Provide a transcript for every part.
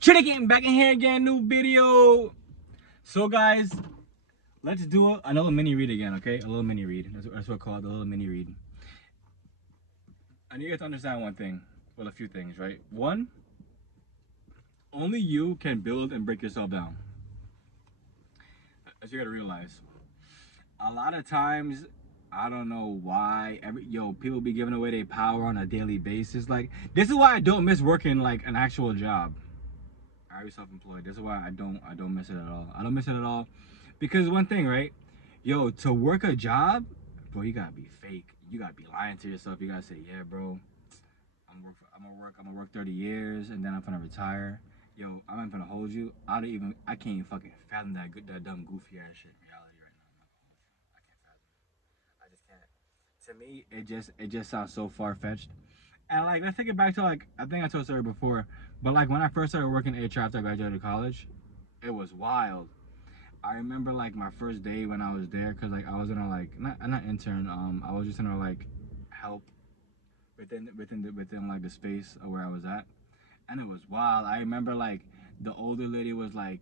Trinity getting back in here again, new video. So guys, let's do another mini read again, okay? A little mini read. That's what I call it, a little mini read. I need you guys to understand one thing. Well, a few things, right? One, only you can build and break yourself down. As you gotta realize. A lot of times, I don't know why, people be giving away their power on a daily basis. Like, this is why I don't miss working like an actual job. I was self-employed. This is why I don't miss it at all. I don't miss it at all because one thing, right? Yo, to work a job, bro, you gotta be fake. You gotta be lying to yourself. You gotta say, yeah, bro, I'm gonna work 30 years and then I'm gonna retire. Yo, I'm not gonna hold you. I can't even fucking fathom that dumb goofy ass shit in reality right now. I'm not gonna hold you. I can't fathom it. I just can't. To me, it just sounds so far fetched. And like, let's take it back to like, I think I told the story before, but like when I first started working HR after I graduated college, it was wild. I remember like my first day when I was there, cause like I was in a like not intern, I was just in a like help within like the space of where I was at, and it was wild. I remember like the older lady was like,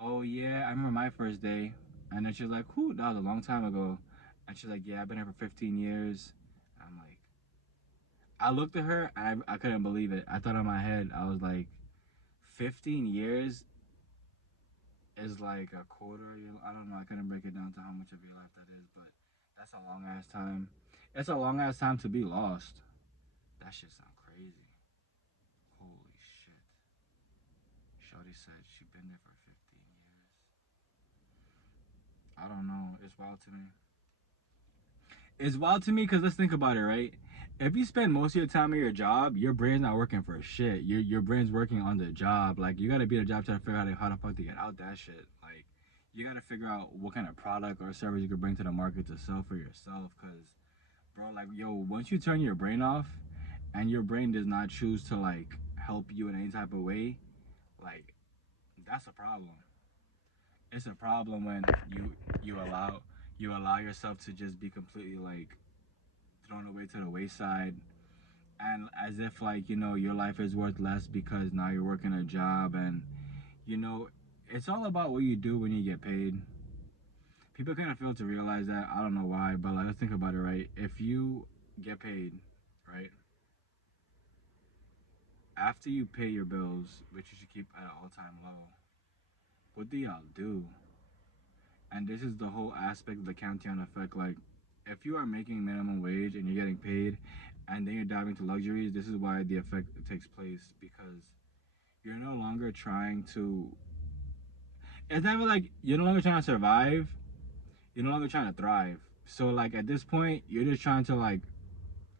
"Oh yeah, I remember my first day," and then she was like, "Whew, that was a long time ago," and she's like, "Yeah, I've been here for 15 years." I'm like, I looked at her and I couldn't believe it. I thought in my head, I was like, 15 years is like a quarter. I don't know. I couldn't break it down to how much of your life that is, but that's a long ass time. It's a long ass time to be lost. That shit sound crazy. Holy shit. Shorty said she been there for 15 years. I don't know. It's wild to me. It's wild to me because let's think about it, right? If you spend most of your time at your job, your brain's not working for shit. Your brain's working on the job. Like, you gotta be at a job trying to figure out how the fuck to get out that shit. Like, you gotta figure out what kind of product or service you could bring to the market to sell for yourself. Cause, bro, like, yo, once you turn your brain off and your brain does not choose to like help you in any type of way, like, that's a problem. It's a problem when you allow yourself to just be completely like thrown away to the wayside, and as if like, your life is worth less because now you're working a job. And you know it's all about what you do when you get paid. People kind of fail to realize that. I don't know why, but like, let's think about it, right? If you get paid, right, after you pay your bills, which you should keep at an all-time low, what do y'all do? And this is the whole aspect of the countdown effect. Like, if you are making minimum wage and you're getting paid and then you're diving to luxuries, this is why the effect takes place, because you're no longer trying to, it's never like you're no longer trying to survive, you're no longer trying to thrive. So like at this point, you're just trying to like,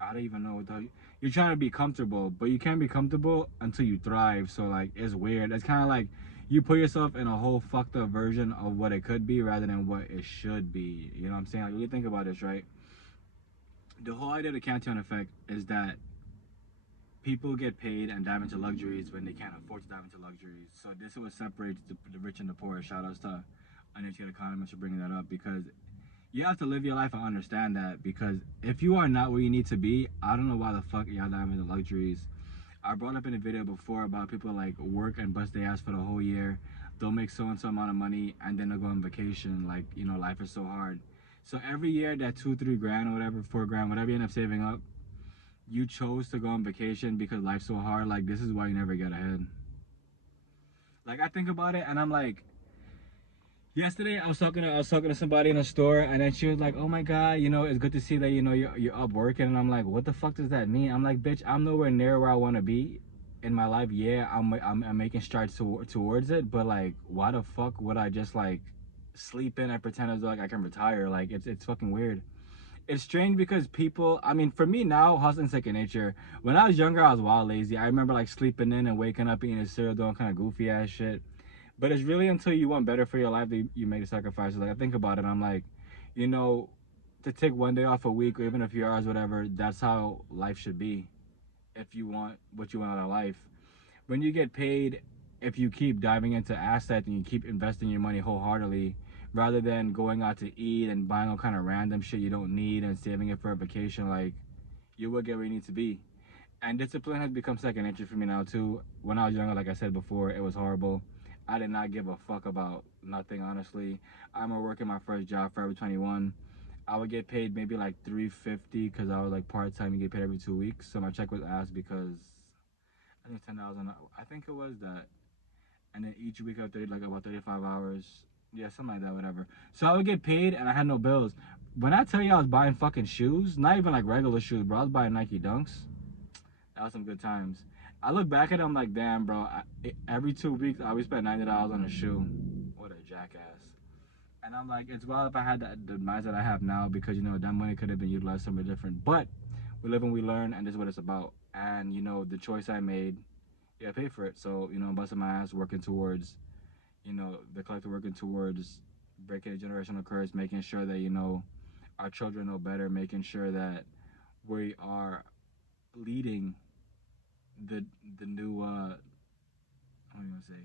I don't even know what the, you're trying to be comfortable, but you can't be comfortable until you thrive. So like, it's weird. It's kind of like you put yourself in a whole fucked up version of what it could be rather than what it should be. You know what I'm saying? Like, when you think about this, right? The whole idea of the countdown effect is that people get paid and dive into luxuries when they can't afford to dive into luxuries. So this is what separates the rich and the poor. Shout outs to uneducated economists for bringing that up, because you have to live your life and understand that. Because if you are not where you need to be, I don't know why the fuck y'all dive into luxuries. I brought up in a video before about people like work and bust their ass for the whole year. They'll make so and so amount of money and then they'll go on vacation. Like, life is so hard. So every year that 2-3 grand or whatever, 4 grand, whatever you end up saving up, you chose to go on vacation because life's so hard. Like, this is why you never get ahead. Like, I think about it and I'm like, yesterday I was talking to somebody in a store, and then she was like, "Oh my God, it's good to see that you're up working." And I'm like, "What the fuck does that mean?" I'm like, "Bitch, I'm nowhere near where I want to be in my life. Yeah, I'm making strides towards it, but like, why the fuck would I just like sleep in and pretend as though like I can retire? Like, it's fucking weird." It's strange because people, I mean, for me now, hustling second nature. When I was younger, I was wild lazy. I remember like sleeping in and waking up eating a cereal, doing kind of goofy ass shit. But it's really until you want better for your life that you make the sacrifices. Like, I think about it, I'm like, to take one day off a week or even a few hours, whatever, that's how life should be if you want what you want out of life. When you get paid, if you keep diving into assets and you keep investing your money wholeheartedly, rather than going out to eat and buying all kind of random shit you don't need and saving it for a vacation, like, you will get where you need to be. And discipline has become second nature for me now too. When I was younger, like I said before, it was horrible. I did not give a fuck about nothing, honestly. I remember working my first job, Forever 21. I would get paid maybe like $350 because I was like part time. You get paid every 2 weeks, so my check was asked because I think $10. I think it was that, and then each week I did like about 35 hours. Yeah, something like that, whatever. So I would get paid and I had no bills. When I tell you I was buying fucking shoes, not even like regular shoes, bro, I was buying Nike Dunks. That was some good times. I look back at it, I'm like, damn, bro. Every 2 weeks, I always spend $90 on a shoe. What a jackass. And I'm like, it's wild if I had the mindset I have now because, you know, that money could have been utilized somewhere different. But we live and we learn, and this is what it's about. And, you know, the choice I made, yeah, I paid for it. So, you know, I'm busting my ass working towards, you know, the collective working towards breaking a generational curse, making sure that, you know, our children know better, making sure that we are leading the the new what am I gonna say?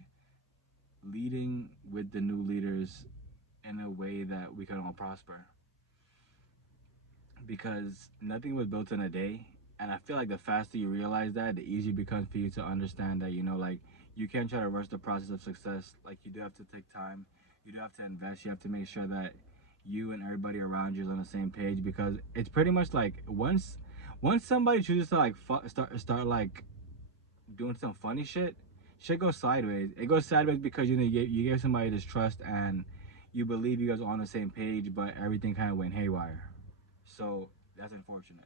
Leading with the new leaders in a way that we can all prosper. Because nothing was built in a day, and I feel like the faster you realize that, the easier it becomes for you to understand that, you know, like, you can't try to rush the process of success. Like, you do have to take time, you do have to invest, you have to make sure that you and everybody around you is on the same page, because it's pretty much like once somebody chooses to like start like doing some funny shit goes sideways. It goes sideways because, you know, you gave somebody this trust and you believe you guys are on the same page, but everything kind of went haywire. So that's unfortunate.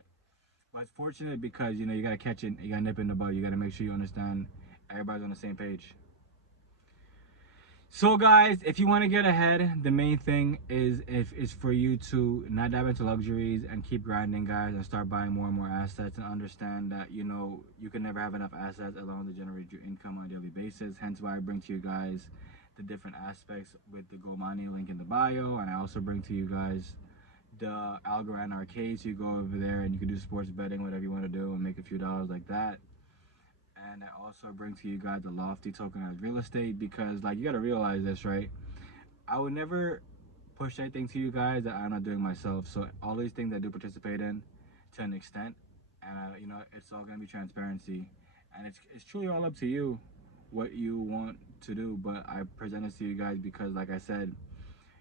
But it's fortunate because, you know, you gotta catch it, you gotta nip it in the bud, you gotta make sure you understand everybody's on the same page. So guys, if you want to get ahead, the main thing is for you to not dive into luxuries and keep grinding, guys, and start buying more and more assets, and understand that, you know, you can never have enough assets alone to generate your income on a daily basis. Hence why I bring to you guys the different aspects with the Go Mining link in the bio, and I also bring to you guys the Algorand arcade. So you go over there and you can do sports betting, whatever you want to do, and make a few dollars like that. And I also bring to you guys the lofty tokenized real estate, because, like, you gotta realize this, right? I would never push anything to you guys that I'm not doing myself. So all these things I do participate in to an extent, and you know, it's all gonna be transparency, and it's truly all up to you what you want to do. But I present this to you guys because, like I said,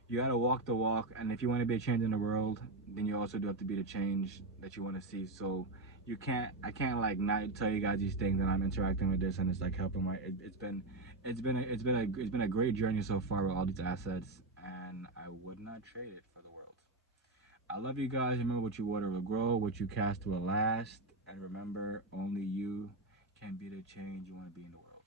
you gotta walk the walk, and if you want to be a change in the world, then you also do have to be the change that you want to see. So I can't like not tell you guys these things, and I'm interacting with this, and it's like helping my. It's been a great journey so far with all these assets, and I would not trade it for the world. I love you guys. Remember, what you water will grow, what you cast will last, and remember, only you can be the change you want to be in the world.